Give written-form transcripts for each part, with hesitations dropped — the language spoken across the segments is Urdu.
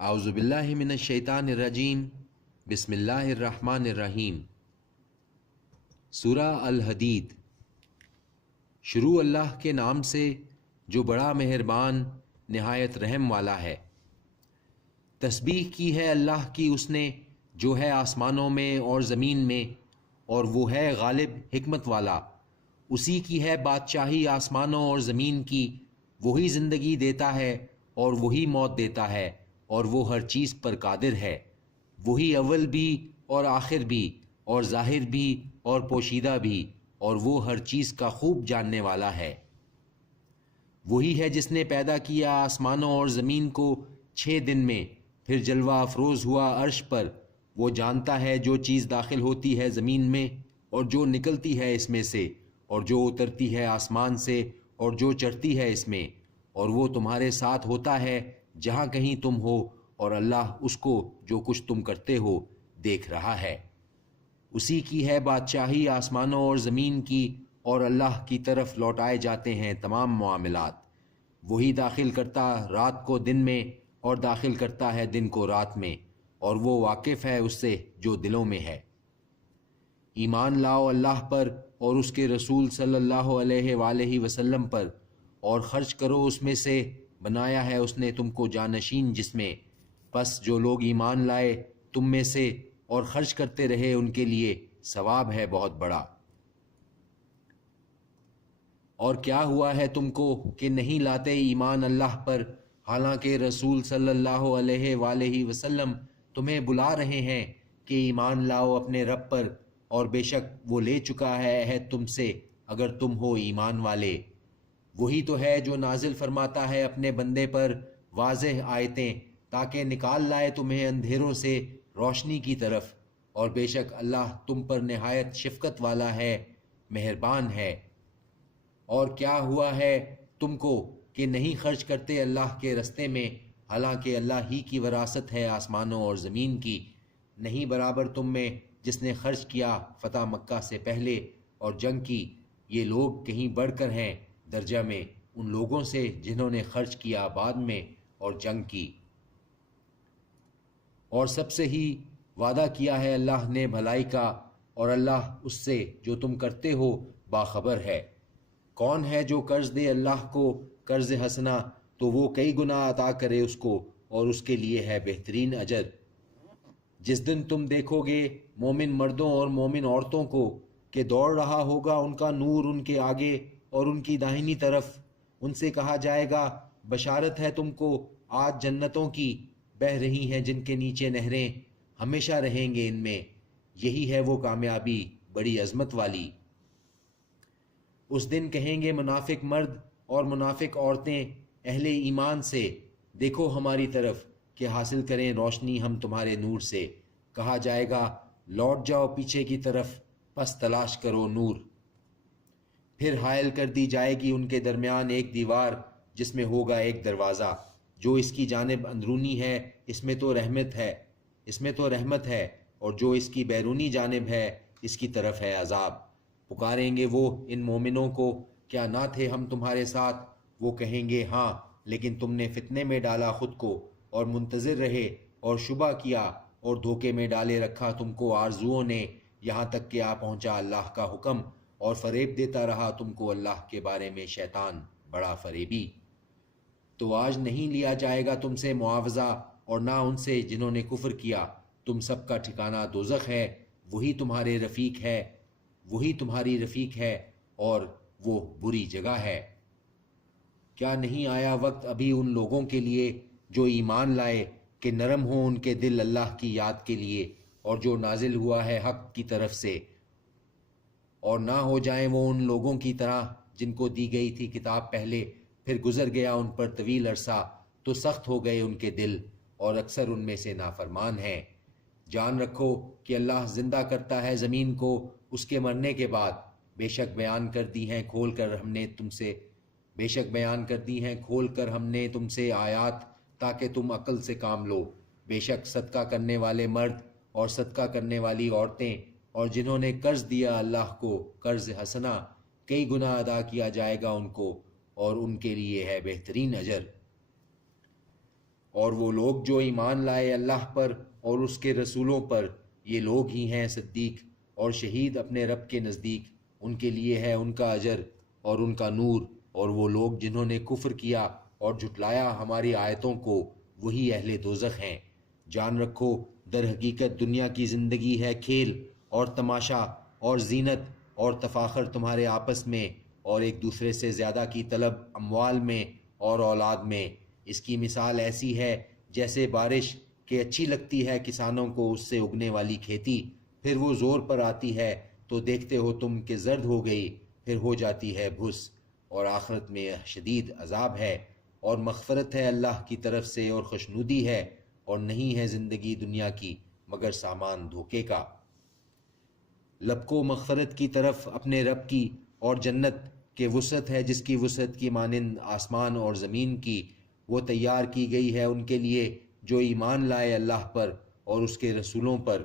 اعوذ باللہ من الشیطان الرجیم بسم اللہ الرحمن الرحیم۔ سورہ الحدید۔ شروع اللہ کے نام سے جو بڑا مہربان نہایت رحم والا ہے۔ تسبیح کی ہے اللہ کی اس نے جو ہے آسمانوں میں اور زمین میں، اور وہ ہے غالب حکمت والا۔ اسی کی ہے بادشاہی آسمانوں اور زمین کی، وہی زندگی دیتا ہے اور وہی موت دیتا ہے، اور وہ ہر چیز پر قادر ہے۔ وہی اول بھی اور آخر بھی اور ظاہر بھی اور پوشیدہ بھی، اور وہ ہر چیز کا خوب جاننے والا ہے۔ وہی ہے جس نے پیدا کیا آسمانوں اور زمین کو 6 دن میں، پھر جلوہ افروز ہوا عرش پر۔ وہ جانتا ہے جو چیز داخل ہوتی ہے زمین میں اور جو نکلتی ہے اس میں سے، اور جو اترتی ہے آسمان سے اور جو چڑھتی ہے اس میں، اور وہ تمہارے ساتھ ہوتا ہے جہاں کہیں تم ہو، اور اللہ اس کو جو کچھ تم کرتے ہو دیکھ رہا ہے۔ اسی کی ہے بادشاہی آسمانوں اور زمین کی، اور اللہ کی طرف لوٹائے جاتے ہیں تمام معاملات۔ وہی داخل کرتا رات کو دن میں اور داخل کرتا ہے دن کو رات میں، اور وہ واقف ہے اس سے جو دلوں میں ہے۔ ایمان لاؤ اللہ پر اور اس کے رسول صلی اللہ علیہ وآلہ وسلم پر، اور خرچ کرو اس میں سے بنایا ہے اس نے تم کو جانشین جس میں۔ پس جو لوگ ایمان لائے تم میں سے اور خرچ کرتے رہے ان کے لیے ثواب ہے بہت بڑا۔ اور کیا ہوا ہے تم کو کہ نہیں لاتے ایمان اللہ پر، حالانکہ رسول صلی اللہ علیہ وآلہ وسلم تمہیں بلا رہے ہیں کہ ایمان لاؤ اپنے رب پر، اور بے شک وہ لے چکا ہے عہد تم سے اگر تم ہو ایمان والے۔ وہی تو ہے جو نازل فرماتا ہے اپنے بندے پر واضح آیتیں تاکہ نکال لائے تمہیں اندھیروں سے روشنی کی طرف، اور بے شک اللہ تم پر نہایت شفقت والا ہے، مہربان ہے۔ اور کیا ہوا ہے تم کو کہ نہیں خرچ کرتے اللہ کے رستے میں، حالانکہ اللہ ہی کی وراثت ہے آسمانوں اور زمین کی۔ نہیں برابر تم میں جس نے خرچ کیا فتح مکہ سے پہلے اور جنگ کی، یہ لوگ کہیں بڑھ کر ہیں درجہ میں ان لوگوں سے جنہوں نے خرچ کیا بعد میں اور جنگ کی۔ اور سب سے ہی وعدہ کیا ہے اللہ نے بھلائی کا، اور اللہ اس سے جو تم کرتے ہو باخبر ہے۔ کون ہے جو قرض دے اللہ کو قرض حسنا تو وہ کئی گنا عطا کرے اس کو، اور اس کے لیے ہے بہترین اجر۔ جس دن تم دیکھو گے مومن مردوں اور مومن عورتوں کو کہ دوڑ رہا ہوگا ان کا نور ان کے آگے اور ان کی داہنی طرف، ان سے کہا جائے گا بشارت ہے تم کو آج جنتوں کی، بہہ رہی ہیں جن کے نیچے نہریں، ہمیشہ رہیں گے ان میں، یہی ہے وہ کامیابی بڑی عظمت والی۔ اس دن کہیں گے منافق مرد اور منافق عورتیں اہل ایمان سے، دیکھو ہماری طرف کہ حاصل کریں روشنی ہم تمہارے نور سے۔ کہا جائے گا لوٹ جاؤ پیچھے کی طرف، پس تلاش کرو نور۔ پھر حائل کر دی جائے گی ان کے درمیان ایک دیوار جس میں ہوگا ایک دروازہ، جو اس کی جانب اندرونی ہے اس میں تو رحمت ہے، اور جو اس کی بیرونی جانب ہے اس کی طرف ہے عذاب۔ پکاریں گے وہ ان مومنوں کو کیا نہ تھے ہم تمہارے ساتھ؟ وہ کہیں گے ہاں، لیکن تم نے فتنے میں ڈالا خود کو اور منتظر رہے اور شبہ کیا اور دھوکے میں ڈالے رکھا تم کو آرزوؤں نے، یہاں تک کہ آ پہنچا اللہ کا حکم، اور فریب دیتا رہا تم کو اللہ کے بارے میں شیطان بڑا فریبی۔ تو آج نہیں لیا جائے گا تم سے معاوضہ اور نہ ان سے جنہوں نے کفر کیا، تم سب کا ٹھکانہ دوزخ ہے، وہی تمہاری رفیق ہے اور وہ بری جگہ ہے۔ کیا نہیں آیا وقت ابھی ان لوگوں کے لیے جو ایمان لائے کہ نرم ہوں ان کے دل اللہ کی یاد کے لیے، اور جو نازل ہوا ہے حق کی طرف سے، اور نہ ہو جائیں وہ ان لوگوں کی طرح جن کو دی گئی تھی کتاب پہلے، پھر گزر گیا ان پر طویل عرصہ تو سخت ہو گئے ان کے دل، اور اکثر ان میں سے نافرمان ہیں۔ جان رکھو کہ اللہ زندہ کرتا ہے زمین کو اس کے مرنے کے بعد، بے شک بیان کر دی ہیں کھول کر ہم نے تم سے آیات تاکہ تم عقل سے کام لو۔ بے شک صدقہ کرنے والے مرد اور صدقہ کرنے والی عورتیں اور جنہوں نے قرض دیا اللہ کو قرض حسنا، کئی گنا ادا کیا جائے گا ان کو، اور ان کے لیے ہے بہترین اجر۔ اور وہ لوگ جو ایمان لائے اللہ پر اور اس کے رسولوں پر، یہ لوگ ہی ہیں صدیق اور شہید اپنے رب کے نزدیک، ان کے لیے ہے ان کا اجر اور ان کا نور۔ اور وہ لوگ جنہوں نے کفر کیا اور جھٹلایا ہماری آیتوں کو، وہی اہل دوزخ ہیں۔ جان رکھو در حقیقت دنیا کی زندگی ہے کھیل اور تماشا اور زینت اور تفاخر تمہارے آپس میں، اور ایک دوسرے سے زیادہ کی طلب اموال میں اور اولاد میں۔ اس کی مثال ایسی ہے جیسے بارش کہ اچھی لگتی ہے کسانوں کو اس سے اگنے والی کھیتی، پھر وہ زور پر آتی ہے تو دیکھتے ہو تم کہ زرد ہو گئی، پھر ہو جاتی ہے بھس، اور آخرت میں شدید عذاب ہے، اور مغفرت ہے اللہ کی طرف سے اور خوشنودی ہے، اور نہیں ہے زندگی دنیا کی مگر سامان دھوکے کا۔ لبکو مغفرت کی طرف اپنے رب کی، اور جنت کے وسعت ہے جس کی وسعت کی مانند آسمان اور زمین کی، وہ تیار کی گئی ہے ان کے لیے جو ایمان لائے اللہ پر اور اس کے رسولوں پر۔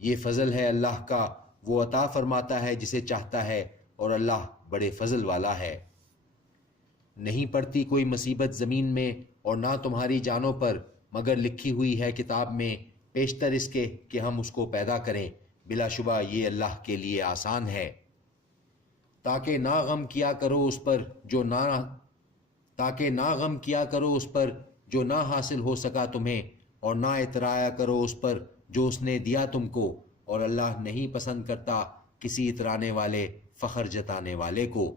یہ فضل ہے اللہ کا، وہ عطا فرماتا ہے جسے چاہتا ہے، اور اللہ بڑے فضل والا ہے۔ نہیں پڑتی کوئی مصیبت زمین میں اور نہ تمہاری جانوں پر، مگر لکھی ہوئی ہے کتاب میں پیشتر اس کے کہ ہم اس کو پیدا کریں، بلا شبہ یہ اللہ کے لیے آسان ہے۔ تاکہ نہ غم کیا کرو اس پر جو نہ حاصل ہو سکا تمہیں، اور نہ اترایا کرو اس پر جو اس نے دیا تم کو، اور اللہ نہیں پسند کرتا کسی اترانے والے فخر جتانے والے کو۔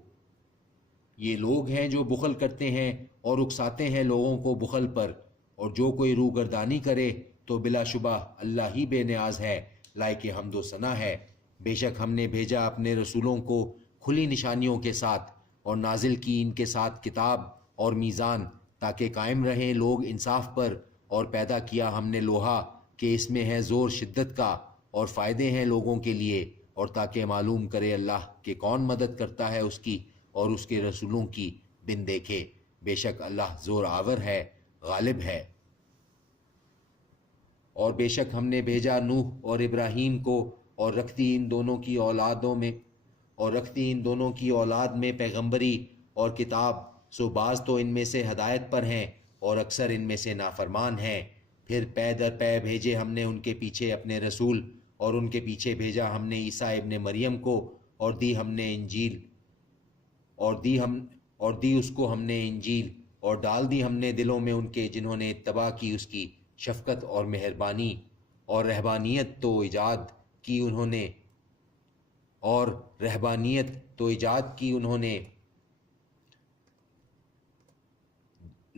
یہ لوگ ہیں جو بخل کرتے ہیں اور اکساتے ہیں لوگوں کو بخل پر، اور جو کوئی روگردانی کرے تو بلا شبہ اللہ ہی بے نیاز ہے، لائق حمد و ثنا ہے۔ بے شک ہم نے بھیجا اپنے رسولوں کو کھلی نشانیوں کے ساتھ، اور نازل کی ان کے ساتھ کتاب اور میزان، تاکہ قائم رہیں لوگ انصاف پر، اور پیدا کیا ہم نے لوہا کہ اس میں ہے زور شدت کا، اور فائدے ہیں لوگوں کے لیے، اور تاکہ معلوم کرے اللہ کہ کون مدد کرتا ہے اس کی اور اس کے رسولوں کی بن دیکھے۔ بے شک اللہ زور آور ہے، غالب ہے۔ اور بے شک ہم نے بھیجا نوح اور ابراہیم کو، اور رکھتی ان دونوں کی اولاد میں پیغمبری اور کتاب، سو بعض تو ان میں سے ہدایت پر ہیں اور اکثر ان میں سے نافرمان ہیں۔ پھر پے در پے بھیجے ہم نے ان کے پیچھے اپنے رسول، اور ان کے پیچھے بھیجا ہم نے عیسیٰ ابن مریم کو، اور دی اس کو ہم نے انجیل، اور ڈال دی ہم نے دلوں میں ان کے جنہوں نے اتباع کی اس کی شفقت اور مہربانی، اور رہبانیت تو ایجاد کی انہوں نے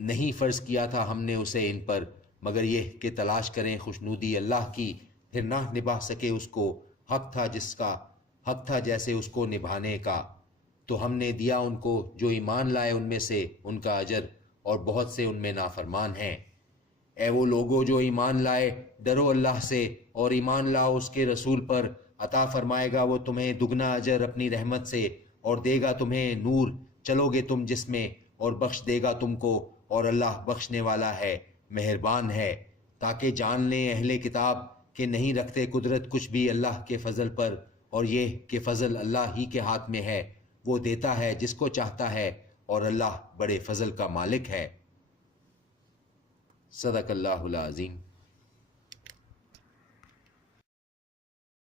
نہیں فرض کیا تھا ہم نے اسے ان پر، مگر یہ کہ تلاش کریں خوشنودی اللہ کی، پھر نہ نبھا سکے اس کو، حق تھا جیسے اس کو نبھانے کا، تو ہم نے دیا ان کو جو ایمان لائے ان میں سے ان کا اجر، اور بہت سے ان میں نافرمان ہیں۔ اے وہ لوگو جو ایمان لائے، ڈرو اللہ سے اور ایمان لاؤ اس کے رسول پر، عطا فرمائے گا وہ تمہیں دگنا اجر اپنی رحمت سے، اور دے گا تمہیں نور، چلو گے تم جس میں، اور بخش دے گا تم کو، اور اللہ بخشنے والا ہے، مہربان ہے۔ تاکہ جان لیں اہل کتاب کہ نہیں رکھتے قدرت کچھ بھی اللہ کے فضل پر، اور یہ کہ فضل اللہ ہی کے ہاتھ میں ہے، وہ دیتا ہے جس کو چاہتا ہے، اور اللہ بڑے فضل کا مالک ہے۔ صدق اللہ العظیم۔